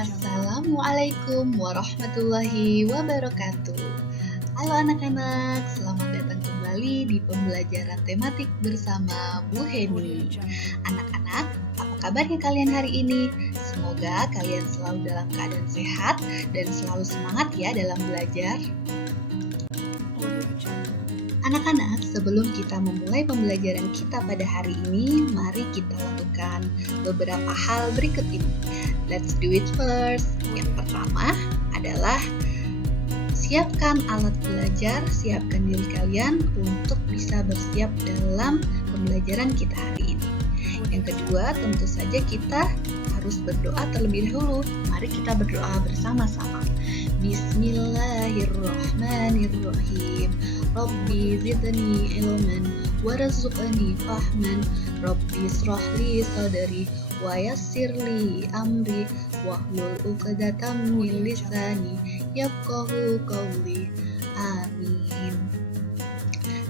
Assalamualaikum warahmatullahi wabarakatuh. Halo anak-anak, selamat datang kembali di pembelajaran tematik bersama Bu Heni. Anak-anak, apa kabarnya kalian hari ini? Semoga kalian selalu dalam keadaan sehat dan selalu semangat ya dalam belajar. Anak-anak, sebelum kita memulai pembelajaran kita pada hari ini, mari kita lakukan beberapa hal berikut ini. Let's do it first. Yang pertama adalah siapkan alat belajar, siapkan diri kalian untuk bisa bersiap dalam pembelajaran kita hari ini. Yang kedua, tentu saja kita harus berdoa terlebih dahulu. Mari kita berdoa bersama-sama. Bismillahirrahmanirrahim. Rabbi zidni ilman warzuqni fahman. Rabbi shrah li sadri wa yassir li amri wahlul 'uqdatam min lisani yafqahu qawli. Amin.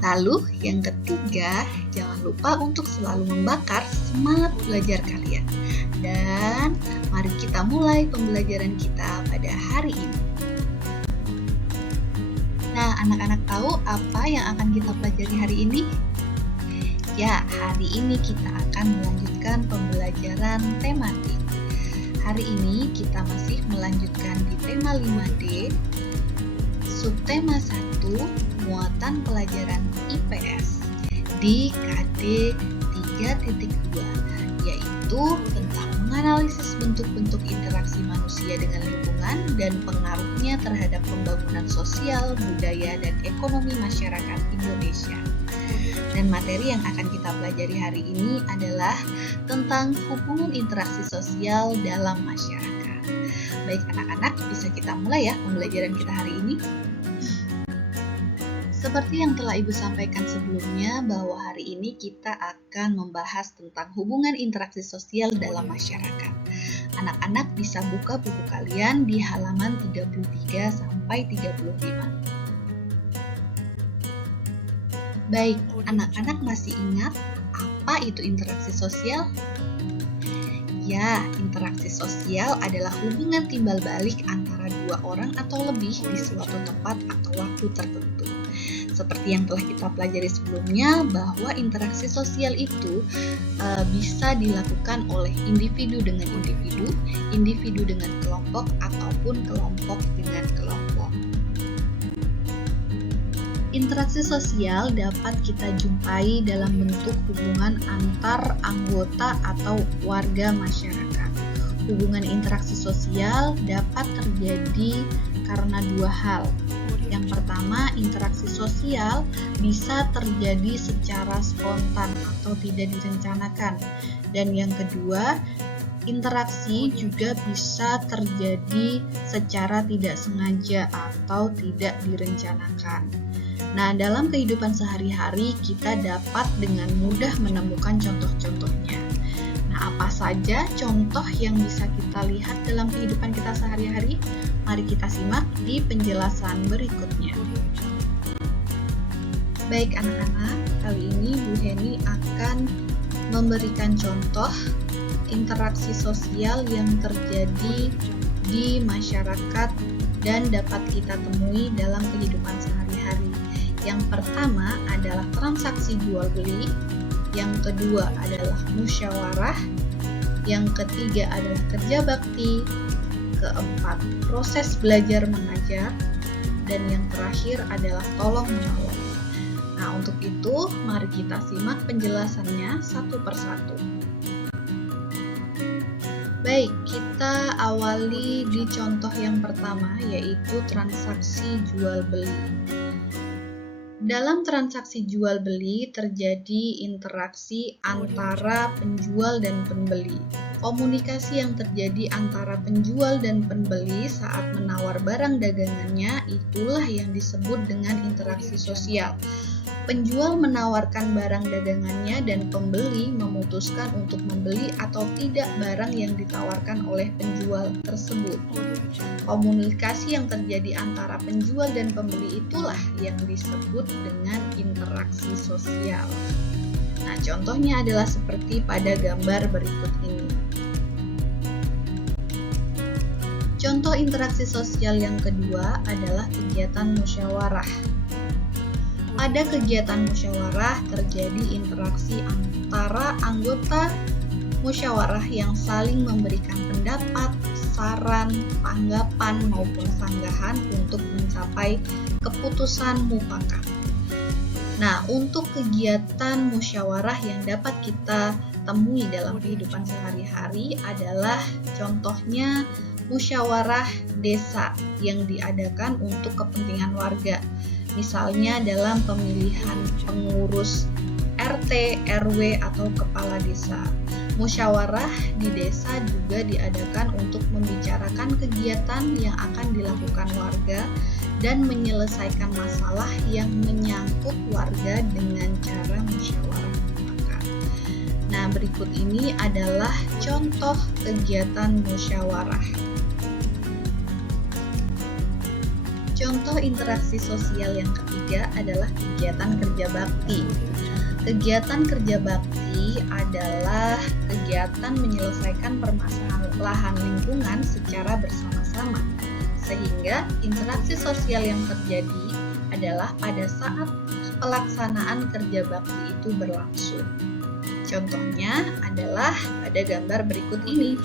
Lalu yang ketiga, jangan lupa untuk selalu membakar semangat belajar kalian. Dan mari kita mulai pembelajaran kita pada hari ini. Nah, anak-anak tahu apa yang akan kita pelajari hari ini? Ya, hari ini kita akan melanjutkan pembelajaran tematik. Hari ini kita masih melanjutkan di tema 5D, subtema 1, muatan pelajaran IPS di KD 3.2, yaitu tentang menganalisis bentuk-bentuk interaksi manusia dengan lingkungan dan pengaruhnya terhadap pembangunan sosial, budaya, dan ekonomi masyarakat Indonesia. Dan materi yang akan kita pelajari hari ini adalah tentang hubungan interaksi sosial dalam masyarakat. Baik anak-anak, bisa kita mulai ya pembelajaran kita hari ini. Seperti yang telah Ibu sampaikan sebelumnya, bahwa hari ini kita akan membahas tentang hubungan interaksi sosial dalam masyarakat. Anak-anak bisa buka buku kalian di halaman 33 sampai 35. Baik, anak-anak masih ingat apa itu interaksi sosial? Ya, interaksi sosial adalah hubungan timbal balik antara dua orang atau lebih di suatu tempat atau waktu tertentu. Seperti yang telah kita pelajari sebelumnya, bahwa interaksi sosial itu bisa dilakukan oleh individu dengan individu, individu dengan kelompok, ataupun kelompok dengan kelompok. Interaksi sosial dapat kita jumpai dalam bentuk hubungan antar anggota atau warga masyarakat. Hubungan interaksi sosial dapat terjadi karena dua hal. Yang pertama, interaksi sosial bisa terjadi secara spontan atau tidak direncanakan. Dan yang kedua, interaksi juga bisa terjadi secara tidak sengaja atau tidak direncanakan. Nah, dalam kehidupan sehari-hari kita dapat dengan mudah menemukan contoh-contohnya. Nah, apa saja contoh yang bisa kita lihat dalam kehidupan kita sehari-hari? Mari kita simak di penjelasan berikutnya. Baik anak-anak, kali ini Bu Heni akan memberikan contoh interaksi sosial yang terjadi di masyarakat dan dapat kita temui dalam kehidupan sehari-hari. Yang pertama adalah transaksi jual-beli, yang kedua adalah musyawarah, yang ketiga adalah kerja bakti, keempat proses belajar mengajar, dan yang terakhir adalah tolong-menolong. Nah, untuk itu mari kita simak penjelasannya satu persatu. Baik, kita awali di contoh yang pertama, yaitu transaksi jual-beli. Dalam transaksi jual-beli terjadi interaksi antara penjual dan pembeli. Komunikasi yang terjadi antara penjual dan pembeli saat menawar barang dagangannya itulah yang disebut dengan interaksi sosial. Penjual menawarkan barang dagangannya dan pembeli memutuskan untuk membeli atau tidak barang yang ditawarkan oleh penjual tersebut. Komunikasi yang terjadi antara penjual dan pembeli itulah yang disebut dengan interaksi sosial. Nah, contohnya adalah seperti pada gambar berikut ini. Contoh interaksi sosial yang kedua adalah kegiatan musyawarah. Pada kegiatan musyawarah terjadi interaksi antara anggota musyawarah yang saling memberikan pendapat, saran, tanggapan, maupun sanggahan untuk mencapai keputusan mufakat. Nah, untuk kegiatan musyawarah yang dapat kita temui dalam kehidupan sehari-hari adalah contohnya musyawarah desa yang diadakan untuk kepentingan warga. Misalnya dalam pemilihan pengurus RT, RW, atau kepala desa. Musyawarah di desa juga diadakan untuk membicarakan kegiatan yang akan dilakukan warga dan menyelesaikan masalah yang menyangkut warga dengan cara musyawarah mufakat. Nah, berikut ini adalah contoh kegiatan musyawarah. Contoh interaksi sosial yang ketiga adalah kegiatan kerja bakti. Kegiatan kerja bakti adalah kegiatan menyelesaikan permasalahan lingkungan secara bersama-sama, sehingga interaksi sosial yang terjadi adalah pada saat pelaksanaan kerja bakti itu berlangsung. Contohnya adalah pada gambar berikut ini.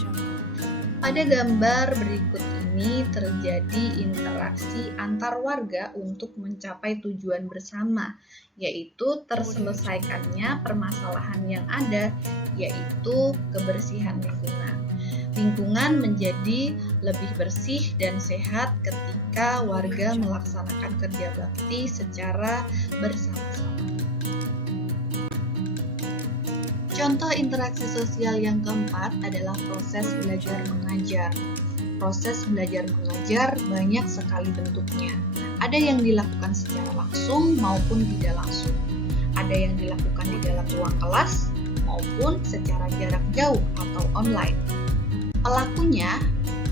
Pada gambar berikut ini terjadi interaksi antar warga untuk mencapai tujuan bersama, yaitu terselesaikannya permasalahan yang ada, yaitu kebersihan lingkungan. Lingkungan menjadi lebih bersih dan sehat ketika warga melaksanakan kerja bakti secara bersama-sama. Contoh interaksi sosial yang keempat adalah proses belajar mengajar. Proses belajar mengajar banyak sekali bentuknya. Ada yang dilakukan secara langsung maupun tidak langsung. Ada yang dilakukan di dalam ruang kelas maupun secara jarak jauh atau online. Pelakunya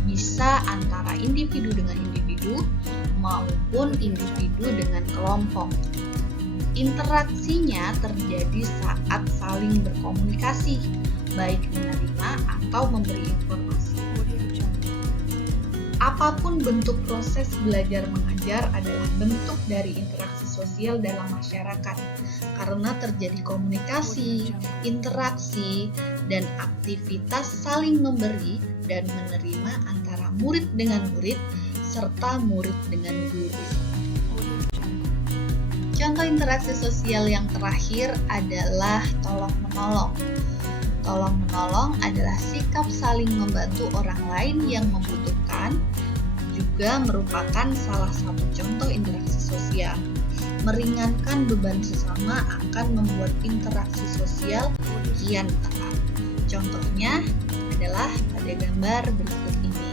bisa antara individu dengan individu maupun individu dengan kelompok. Interaksinya terjadi saat saling berkomunikasi, baik menerima atau memberi informasi. Apapun bentuk proses belajar mengajar adalah bentuk dari interaksi sosial dalam masyarakat, karena terjadi komunikasi, interaksi, dan aktivitas saling memberi dan menerima antara murid dengan murid, serta murid dengan guru. Contoh interaksi sosial yang terakhir adalah tolong-menolong. Tolong-menolong adalah sikap saling membantu orang lain yang membutuhkan, juga merupakan salah satu contoh interaksi sosial. Meringankan beban sesama akan membuat interaksi sosial kian erat. Contohnya adalah pada gambar berikut ini.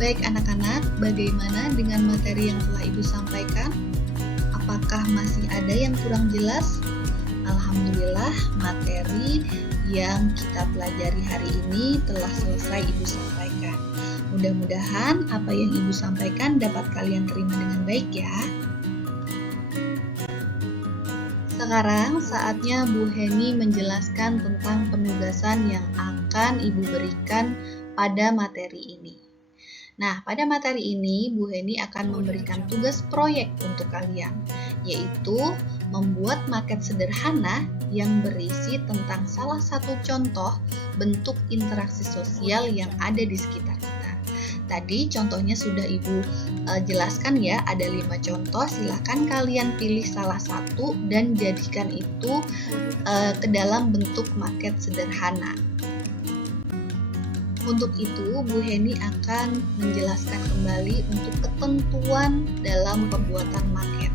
Baik anak-anak, bagaimana dengan materi yang telah Ibu sampaikan? Apakah masih ada yang kurang jelas? Alhamdulillah, materi yang kita pelajari hari ini telah selesai Ibu sampaikan. Mudah-mudahan apa yang Ibu sampaikan dapat kalian terima dengan baik ya. Sekarang saatnya Bu Heni menjelaskan tentang penugasan yang akan Ibu berikan pada materi ini. Nah, pada materi ini Bu Heni akan memberikan tugas proyek untuk kalian, yaitu membuat maket sederhana yang berisi tentang salah satu contoh bentuk interaksi sosial yang ada di sekitar kita. Tadi contohnya sudah Ibu jelaskan ya, ada 5 contoh, silahkan kalian pilih salah satu dan jadikan itu ke dalam bentuk maket sederhana. Untuk itu, Bu Heni akan menjelaskan kembali untuk ketentuan dalam pembuatan maket.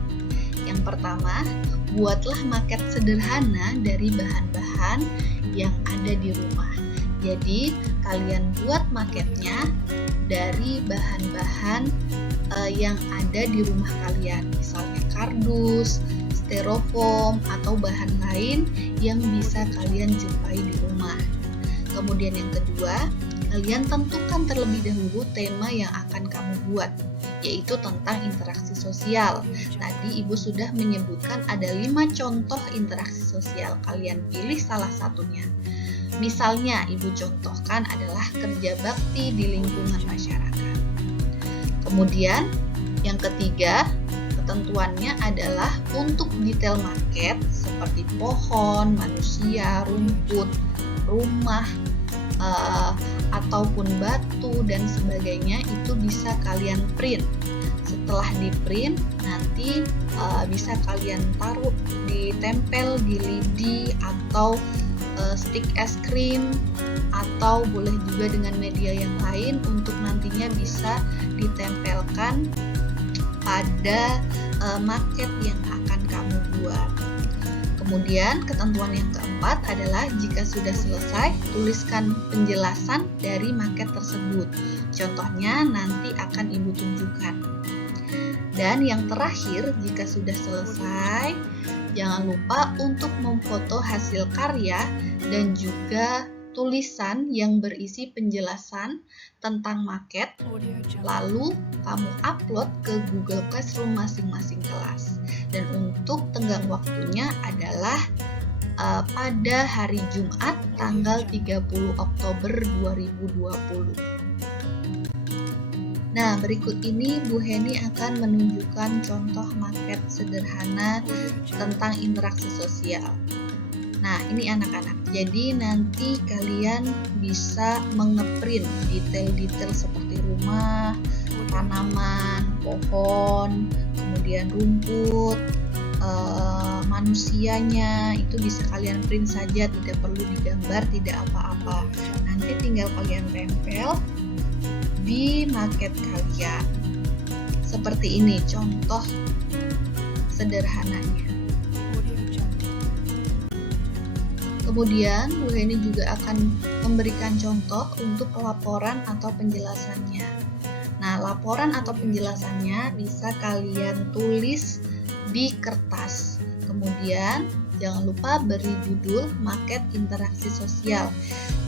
Yang pertama, buatlah maket sederhana dari bahan-bahan yang ada di rumah. Jadi, kalian buat maketnya dari bahan-bahan yang ada di rumah kalian, misalnya kardus, styrofoam, atau bahan lain yang bisa kalian jumpai di rumah. Kemudian yang kedua, kalian tentukan terlebih dahulu tema yang akan kamu buat, yaitu tentang interaksi sosial. Tadi Ibu sudah menyebutkan ada 5 contoh interaksi sosial, kalian pilih salah satunya. Misalnya, Ibu contohkan adalah kerja bakti di lingkungan masyarakat. Kemudian, yang ketiga, ketentuannya adalah untuk detail market seperti pohon, manusia, rumput, rumah, ataupun batu dan sebagainya itu bisa kalian print. Setelah di print, nanti bisa kalian taruh, ditempel di lidi atau stick es krim, atau boleh juga dengan media yang lain untuk nantinya bisa ditempelkan pada market yang akan kamu buat. Kemudian ketentuan yang keempat adalah jika sudah selesai, tuliskan penjelasan dari market tersebut. Contohnya nanti akan Ibu tunjukkan. Dan yang terakhir, jika sudah selesai, jangan lupa untuk memfoto hasil karya dan juga tulisan yang berisi penjelasan tentang market, lalu kamu upload ke Google Classroom masing-masing kelas. Dan untuk tenggang waktunya adalah pada hari Jumat tanggal 30 Oktober 2020. Nah, berikut ini Bu Heni akan menunjukkan contoh market sederhana tentang interaksi sosial. Nah, ini anak-anak. Jadi nanti kalian bisa mengeprint detail-detail seperti rumah, tanaman, pohon, kemudian rumput, manusianya, itu bisa kalian print saja, tidak perlu digambar, tidak apa-apa. Nanti tinggal kalian tempel di market kalian. Seperti ini contoh sederhananya. Kemudian Bu Heni juga akan memberikan contoh untuk laporan atau penjelasannya. Nah, laporan atau penjelasannya bisa kalian tulis di kertas. Kemudian jangan lupa beri judul market interaksi sosial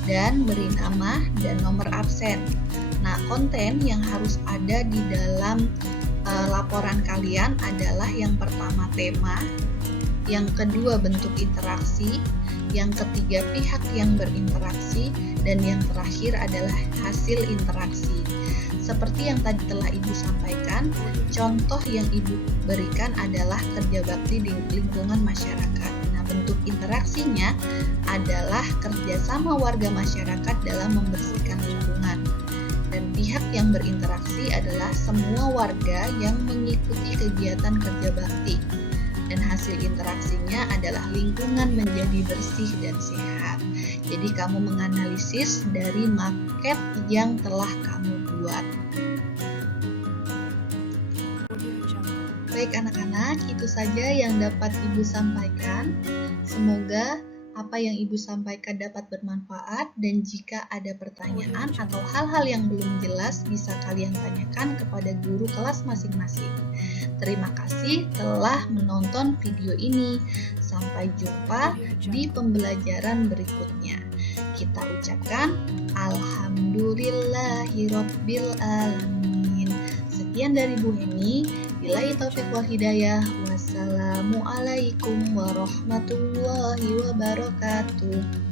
dan beri nama dan nomor absen. Nah, konten yang harus ada di dalam laporan kalian adalah yang pertama tema, yang kedua bentuk interaksi, yang ketiga pihak yang berinteraksi, dan yang terakhir adalah hasil interaksi. Seperti yang tadi telah Ibu sampaikan, contoh yang Ibu berikan adalah kerja bakti di lingkungan masyarakat. Nah, bentuk interaksinya adalah kerjasama warga masyarakat dalam membersihkan lingkungan. Dan pihak yang berinteraksi adalah semua warga yang mengikuti kegiatan kerja bakti. Dan hasil interaksinya adalah lingkungan menjadi bersih dan sehat. Jadi kamu menganalisis dari market yang telah kamu buat. Baik anak-anak, itu saja yang dapat Ibu sampaikan. Semoga apa yang Ibu sampaikan dapat bermanfaat, dan jika ada pertanyaan atau hal-hal yang belum jelas bisa kalian tanyakan kepada guru kelas masing-masing. Terima kasih telah menonton video ini. Sampai jumpa di pembelajaran berikutnya. Kita ucapkan Alhamdulillahirabbil alamin. Sekian dari Bu Heni. Billahi taufiq wal hidayah. Wassalamualaikum warahmatullahi wabarakatuh.